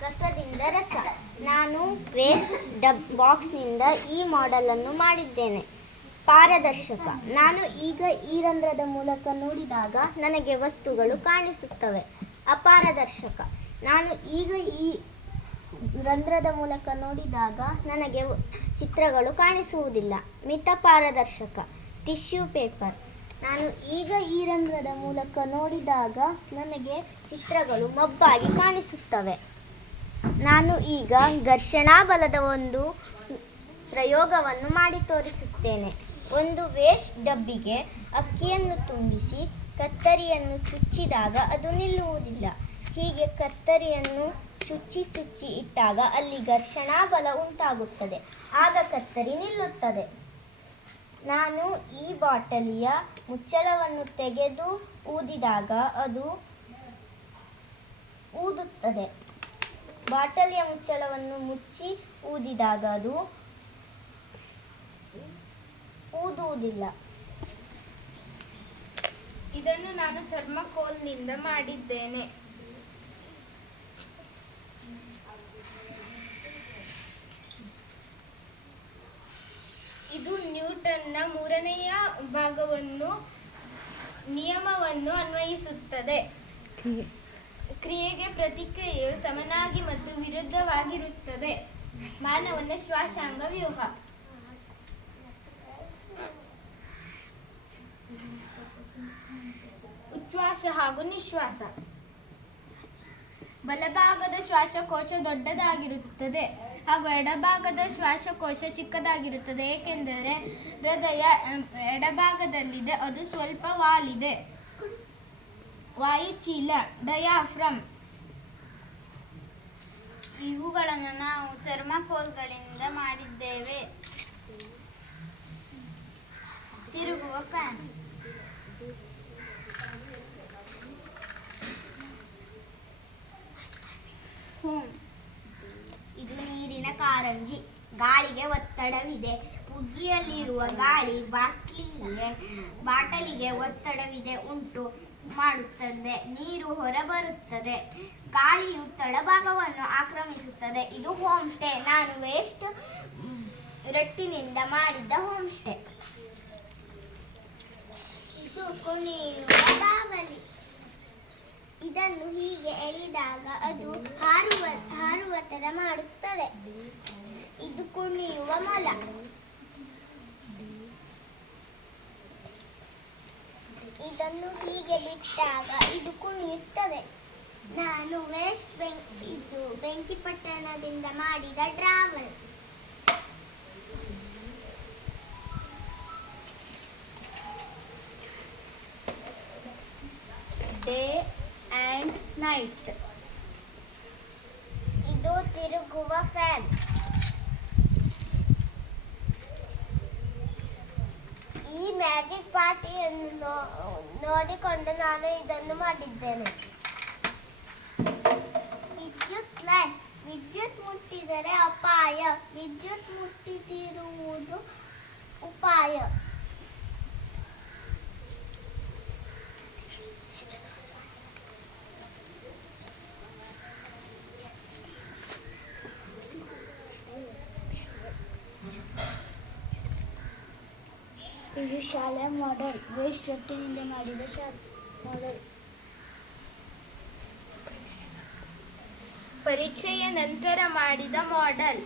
ಕಸದಿಂದ ರಸ. ನಾನು ವೇಸ್ಟ್ ಬಾಕ್ಸ್ನಿಂದ ಈ ಮಾಡೆಲನ್ನು ಮಾಡಿದ್ದೇನೆ. ಪಾರದರ್ಶಕ. ನಾನು ಈಗ ಈ ರಂಧ್ರದ ಮೂಲಕ ನೋಡಿದಾಗ ನನಗೆ ವಸ್ತುಗಳು ಕಾಣಿಸುತ್ತವೆ. ಅಪಾರದರ್ಶಕ. ನಾನು ಈಗ ಈ ರಂಧ್ರದ ಮೂಲಕ ನೋಡಿದಾಗ ನನಗೆ ಚಿತ್ರಗಳು ಕಾಣಿಸುವುದಿಲ್ಲ. ಮಿತ ಪಾರದರ್ಶಕ. Tissue paper. ನಾನು ಈಗ ಈ ರಂಧ್ರದ ಮೂಲಕ ನೋಡಿದಾಗ ನನಗೆ ಚಿತ್ರಗಳು ಮಬ್ಬಾಗಿ ಕಾಣಿಸುತ್ತವೆ. ನಾನು ಈಗ ಘರ್ಷಣಾ ಬಲದ ಒಂದು ಪ್ರಯೋಗವನ್ನು ಮಾಡಿ ತೋರಿಸುತ್ತೇನೆ. ಒಂದು ವೇಸ್ಟ್ ಡಬ್ಬಿಗೆ ಅಕ್ಕಿಯನ್ನು ತುಂಬಿಸಿ ಕತ್ತರಿಯನ್ನು ಚುಚ್ಚಿದಾಗ ಅದು ನಿಲ್ಲುವುದಿಲ್ಲ. ಹೀಗೆ ಕತ್ತರಿಯನ್ನು ಚುಚ್ಚಿ ಇಟ್ಟಾಗ ಅಲ್ಲಿ ಘರ್ಷಣಾ ಬಲ ಉಂಟಾಗುತ್ತದೆ. ಆಗ ಕತ್ತರಿ ನಿಲ್ಲುತ್ತದೆ. ನಾನು ಈ ಬಾಟಲಿಯ ಮುಚ್ಚಳವನ್ನು ತೆಗೆದು ಊದಿದಾಗ ಅದು ಊದುತ್ತದೆ. ಬಾಟಲಿಯ ಮುಚ್ಚಳವನ್ನು ಮುಚ್ಚಿ ಊದಿದಾಗ ಅದು ಊದುವುದಿಲ್ಲ. ಇದನ್ನು ನಾನು ಥರ್ಮಾಕೋಲ್ನಿಂದ ಮಾಡಿದ್ದೇನೆ. ಇದು ನ್ಯೂಟನ್ನ ಮೂರನೆಯ ನಿಯಮವನ್ನು ಅನ್ವಯಿಸುತ್ತದೆ. ಕ್ರಿಯೆಗೆ ಪ್ರತಿಕ್ರಿಯೆಯು ಸಮನಾಗಿ ಮತ್ತು ವಿರುದ್ಧವಾಗಿರುತ್ತದೆ. ಮಾನವನ ಶ್ವಾಸಾಂಗ ವ್ಯೂಹ. ಉಚ್ಛ್ವಾಸ ಹಾಗೂ ನಿಶ್ವಾಸ. ಬಲಭಾಗದ ಶ್ವಾಸಕೋಶ ದೊಡ್ಡದಾಗಿರುತ್ತದೆ ಹಾಗೂ ಎಡಭಾಗದ ಶ್ವಾಸಕೋಶ ಚಿಕ್ಕದಾಗಿರುತ್ತದೆ, ಏಕೆಂದರೆ ಹೃದಯ ಎಡಭಾಗದಲ್ಲಿದೆ, ಅದು ಸ್ವಲ್ಪ ವಾಲಿದೆ. ವಾಯುಚೀಲ, ಡಯಾಫ್ರಮ್. ಇವುಗಳನ್ನು ನಾವು ಥರ್ಮಾಕೋಲ್ಗಳಿಂದ ಮಾಡಿದ್ದೇವೆ. ತಿರುಗುವ ಫ್ಯಾನ್. ಇದು ನೀರಿನ ಕಾರಂಜಿ. ಗಾಳಿಗೆ ಒತ್ತಡವಿದೆ. ಉಗ್ಗಿಯಲ್ಲಿರುವ ಗಾಳಿ ಬಾಟಲಿಗೆ ಒತ್ತಡವಿದೆ ಉಂಟು ಮಾಡುತ್ತದೆ. ನೀರು ಹೊರಬರುತ್ತದೆ. ಗಾಳಿಯು ತಳಭಾಗವನ್ನು ಆಕ್ರಮಿಸುತ್ತದೆ. ಇದು ಹೋಮ್ ಸ್ಟೇ. ನಾನು ವೇಸ್ಟ್ ರಟ್ಟಿನಿಂದ ಮಾಡಿದ್ದ ಹೋಮ್ ಸ್ಟೇ. ಇದು ಕುಣಿಯುವ ಬಾವಲಿ. ಇದನ್ನು ಹೀಗೆ ಎಳೆದಾಗ ಅದು ಹಾರುವ ತರ ಮಾಡುತ್ತದೆ. ಇದು ಕುಣಿಯುವ ಮೊಲ. ಇದನ್ನು ಹೀಗೆ ಬಿಟ್ಟಾಗ ಇದು ಕುಣಿಯುತ್ತದೆ. ನಾನು ಬೆಂಕಿಪಟ್ಟಣದಿಂದ ಮಾಡಿದ ಡ್ರಾವರ್. Day and night. ಇದು ತಿರುಗುವ ಫ್ಯಾನ್. ಈ ಮ್ಯಾಜಿಕ್ ಪಾರ್ಟಿಯನ್ನು ನೋಡಿಕೊಂಡು ನಾನು ಇದನ್ನು ಮಾಡಿದ್ದೇನೆ. ವಿದ್ಯುತ್ ಲೈನ್. ವಿದ್ಯುತ್ ಮುಟ್ಟಿದರೆ ಅಪಾಯ, ವಿದ್ಯುತ್ ಮುಟ್ಟಿದಿರುವುದು ಉಪಾಯ. ಇದು ಶಾಲೆಯ ಮಾಡೆಲ್. ವೇಸ್ಟ್ ರಟ್ಟಿನಿಂದ ಮಾಡಿದ ಮಾಡೆಲ್. ಪರೀಕ್ಷೆಯ ನಂತರ ಮಾಡಿದ ಮಾಡೆಲ್.